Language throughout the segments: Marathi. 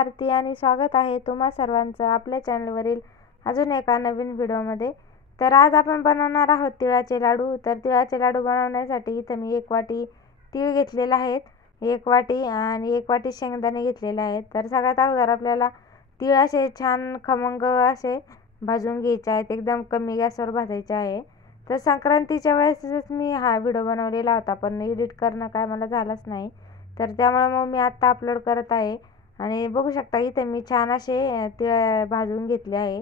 आरती आणि स्वागत आहे तुम्हा सर्वांचं आपल्या चॅनलवरील अजून एका नवीन व्हिडिओमध्ये। तर आज आपण बनवणार आहोत तिळाचे लाडू। तर तिळाचे लाडू बनवण्यासाठी इथे मी 1 वाटी तीळ घेतलेले आहेत, 1 वाटी आणि 1 वाटी शेंगदाणे घेतलेले आहेत। तर सगळ्यात अगोदर आपल्याला तीळ असे छान खमंग असे भाजून घ्यायचे आहेत, एकदम कमी गॅसवर भाजायचे आहे। तर संक्रांतीच्या वेळेसच मी हा व्हिडिओ बनवलेला होता, पण एडिट करणं काय मला झालंच नाही, तर त्यामुळे मग मी आत्ता अपलोड करत आहे। आणि बघू शकता इथे मी छान असे तीळ भाजून घेतले आहे।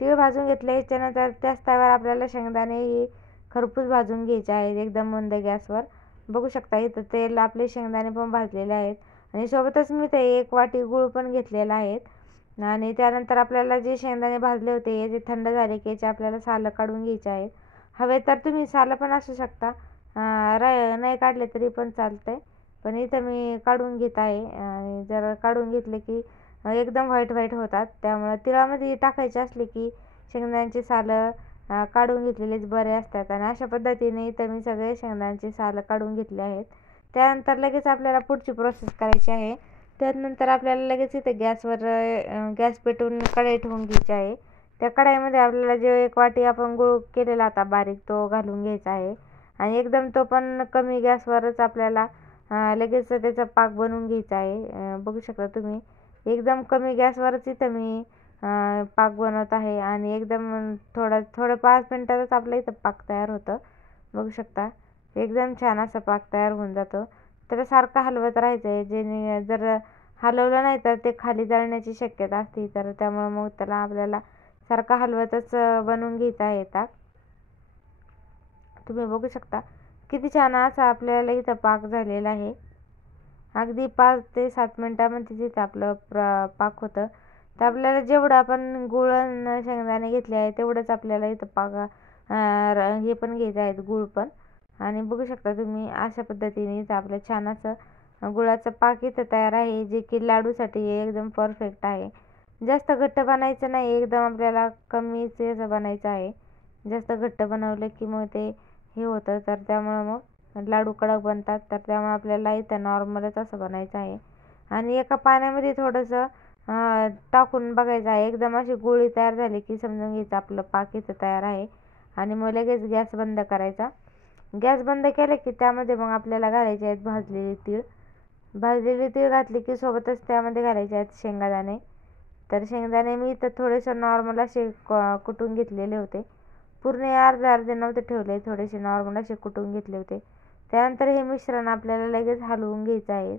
तीळ भाजून घेतल्याच्यानंतर त्याच तव्यावर आपल्याला शेंगदाणे खरपूस भाजून घ्यायचे आहेत, एकदम मंद गॅसवर। बघू शकता इथं तेल आपले शेंगदाणे पण भाजलेले आहेत आणि सोबतच मी ते 1 वाटी गूळ पण घेतलेला आहे। आणि त्यानंतर आपल्याला जे शेंगदाणे भाजले होते ते थंड झाले की याचे आपल्याला सालं काढून घ्यायचे आहेत। हवे तर तुम्ही सालं पण असू शकता, नाही काढले तरी पण चालतंय, पण इथं मी काढून घेत आहे। आणि जर काढून घेतले की एकदम व्हाईट होतात, त्यामुळे तिळामध्ये टाकायचे असले की शेंगदाण्याचे सालं काढून घेतलेलेच बरे असतात। आणि अशा पद्धतीने इथं मी सगळे शेंगदाण्याचे सालं काढून घेतले आहेत। त्यानंतर लगेच आपल्याला पुढची प्रोसेस करायची आहे। त्यानंतर आपल्याला लगेच इथे गॅसवर गॅस पेटवून कढई ठेवून घ्यायची आहे। त्या कढईमध्ये आपल्याला जो 1 वाटी आपण गूळ केलेला आता बारीक तो घालून घ्यायचा आहे आणि एकदम तो पण कमी गॅसवरच आपल्याला लगेच त्याचा पाक बनवून घ्यायचा आहे। बघू शकता तुम्ही एकदम कमी गॅसवरच इथं मी पाक बनवत आहे आणि एकदम थोडं 5 मिनिटातच आपलं इथं पाक तयार होतं। बघू शकता एकदम छान असा पाक तयार होऊन जातो। तर सारखं हलवत राहायचं आहे, जेणे जर हलवलं नाही तर ते खाली जळण्याची शक्यता असते, तर त्यामुळे मग त्याला आपल्याला सारखं हलवतच बनवून घ्यायचं आहे ताक। तुम्ही बघू शकता किती छान असा आपल्याला इथं पाक झालेला आहे। अगदी 5 ते 7 मिनिटामध्ये इथं आपलं पाक होतं। तर आपल्याला जेवढं आपण गूळ आणि शेंगदाणे घेतले आहे तेवढंच आपल्याला इथं पाक हे पण घ्यायचं आहे, गूळ पण। आणि बघू शकता तुम्ही अशा पद्धतीने इथं आपलं छान असं गुळाचं पाक इथं तयार आहे, जे की लाडूसाठी एकदम परफेक्ट आहे। जास्त घट्ट बनायचं नाही, एकदम आपल्याला कमीच असं बनायचं आहे। जास्त घट्ट बनवलं की मग ते हे होतं, तर त्यामुळे मग लाडू कडक बनतात। तर त्यामुळे आपल्याला इथं नॉर्मलच असं बनायचं आहे। आणि एका पाण्यामध्ये थोडंसं टाकून बघायचं आहे, एकदम अशी गोळी तयार झाली की समजून घ्यायचं आपलं पाक इथं तयार आहे। आणि मग लगेच गॅस बंद करायचा। गॅस बंद केलं की त्यामध्ये मग आपल्याला घालायचे आहेत भाजलेले तीळ। भाजलेले तीळ घातले की सोबतच त्यामध्ये घालायचे आहेत शेंगदाणे। तर शेंगदाणे मी इथं थोडेसे नॉर्मल असे कुटून घेतलेले होते, पूर्ण अर्धे नव्हते ठेवले, थोडेसे नॉर्मल असे कुटून घेतले होते। त्यानंतर हे मिश्रण आपल्याला लगेच हलवून घ्यायचं आहे,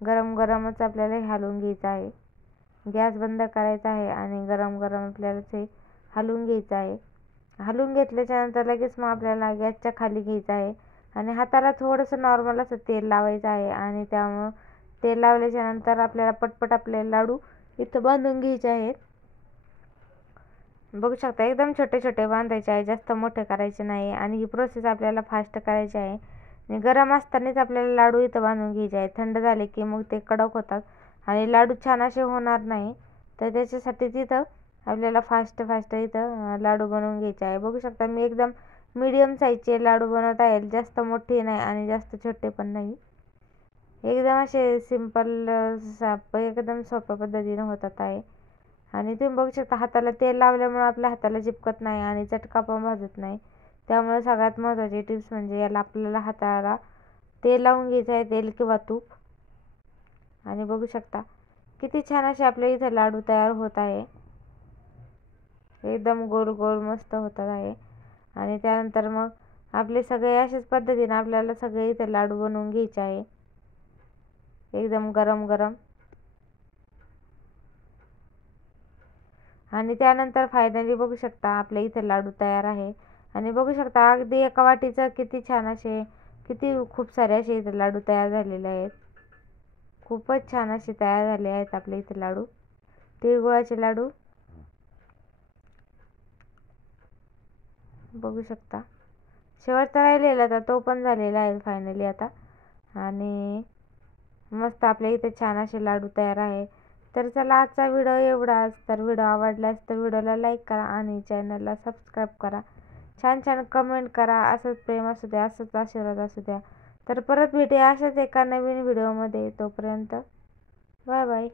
गरमच आपल्याला हे हलवून घ्यायचं आहे। गॅस बंद करायचा आहे आणि गरम आपल्याला ते हलवून घ्यायचं आहे। हलवून घेतल्याच्यानंतर लगेच मग आपल्याला गॅसच्या खाली घ्यायचं आहे आणि हाताला थोडंसं नॉर्मल असं तेल लावायचं आहे। आणि त्यामुळं तेल लावल्याच्यानंतर आपल्याला पटपट आपले लाडू इथं बांधून घ्यायचे आहेत। बघू शकता एकदम छोटे बांधायचे आहे, जास्त मोठे करायचे नाही। आणि ही प्रोसेस आपल्याला फास्ट करायची आहे आणि गरम असतानाच आपल्याला लाडू इथं बांधून घ्यायचे आहे। थंड झाले की मग ते कडक होतात आणि लाडू छान असे होणार नाही, तर त्याच्यासाठी तिथं आपल्याला फास्ट इथं लाडू बनवून घ्यायचे आहे। बघू शकता मी एकदम मीडियम साईजचे लाडू बनवत आहे, जास्त मोठे नाही आणि जास्त छोटे पण नाही, एकदम असे सिंपल एकदम सोप्या पद्धतीने होतात आहे। आणि तुम्ही बघू शकता हाताला तेल लावल्यामुळे आपल्या हाताला चिपकत नाही आणि चटका पण भाजत नाही। त्यामुळे सगळ्यात महत्त्वाची टिप्स म्हणजे याला आपल्याला हाताला तेल लावून घ्यायचं आहे, तेल किंवा तूप। आणि बघू शकता किती छान असे आपल्या इथे लाडू तयार होत आहे, एकदम गोल मस्त होतात आहे। आणि त्यानंतर मग आपले सगळे अशाच पद्धतीने आपल्याला सगळे इथे लाडू बनवून घ्यायचे आहे, एकदम गरम। आणि त्यानंतर फायनली बघू शकता आपल्या इथे लाडू तयार आहे। आणि बघू शकता अगदी एका वाटीचं किती खूप सारे असे इथे लाडू तयार झालेले आहेत, खूपच छान असे तयार झाले आहेत आपले इथे लाडू, तिळगुळाचे लाडू। बघू शकता शेवटचा राहिलेला तर तो पण झालेला आहे फायनली आता। आणि मस्त आपल्या इथे छान असे लाडू तयार आहे। तर चला आजचा व्हिडिओ एवढाच। तर व्हिडिओ आवडल्यास तर व्हिडिओला लाईक करा आणि चॅनलला सबस्क्राईब करा, छान कमेंट करा, असंच प्रेम असू द्या, असंच आशीर्वाद असू द्या। तर परत भेटूया अशाच एका नवीन व्हिडिओमध्ये, तोपर्यंत बाय बाय।